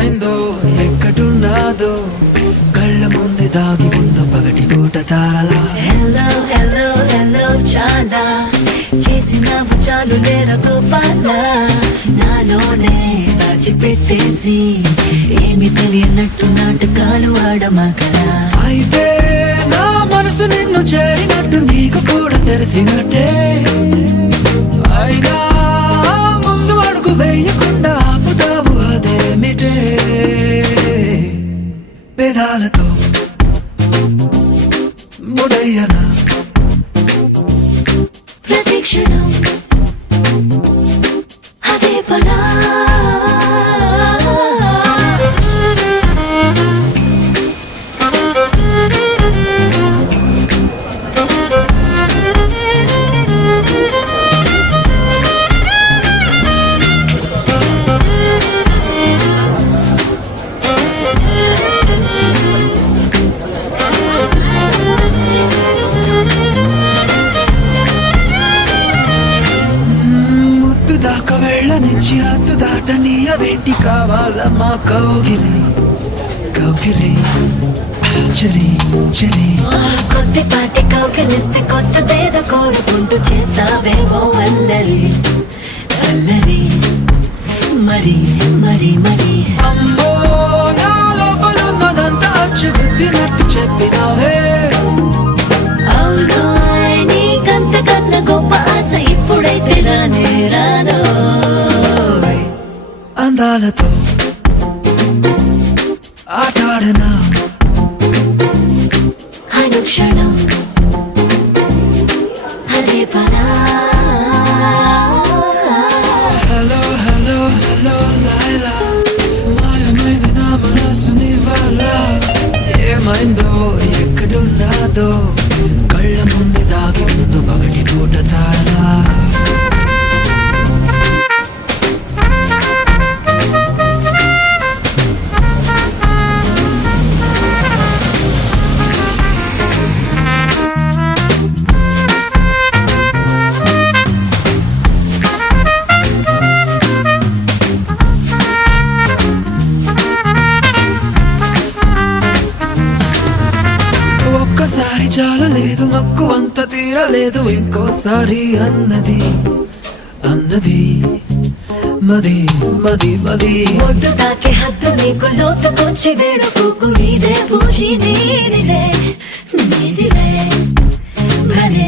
ఏమైందో ఎక్కడున్నాదో కళ్ళ ముందే దాగి ఉన్న పగటి పూట తారలా. హెల్లో హెల్లో హెల్లో చాలా చేసినావు చాలు లేర గోపాల, నాలోనే దాచిపెట్టేసి ఏమి తెలియనట్టు నాటకాలు ఆడమగలా. అయితే నా మనసు నిన్ను చేరినట్టు నీకు కూడా తెలిసినట్టే, అయినా ముందు అడుగు వేయకుండా ఆపుతావు అదేమిటే. పెదాలతో ముడయ్యనా ప్రతిక్షణం అదే పడా. దాకా వెళ్ళనిచ్చి హద్దు దాటనీయ వెంటి కావాలమ్మా కౌగిలి కౌగిలి చలి చలి. కొద్దిపాటి కౌగిలిస్తే కొత్తదేదో కోరుకుంటూ చేస్తావేమో అల్లరి అల్లరి మరి మరి మరి. అమ్మో నా లోపలున్నదంతా అచ్చుగుద్దినట్టు చెప్పినావే. అవును నీకంతకన్నా గొప్ప ఆశ ఇప్పుడైతే రానే రాను. అందాలతో ఆటాడనా అనుక్షణం అదే పనా. హలో హలో హలో లైలా, మాయమైంది నా మనసు నీ వల్ల. ఏమైందో ఎక్కడున్నాదో కళ్ళ ముందు దాగి ముందు పగటి పూట తారలా. ఒక్కసారి చాలలేదు మక్కువంత తీరలేదు ఇంకోసారి అన్నది అన్నది మది మది మది. ఒడ్డు తాకే హద్దు నీకు లోతుకొచ్చి వేడుకోకు నీదే పూచి నీదిలే నీదిలే మరే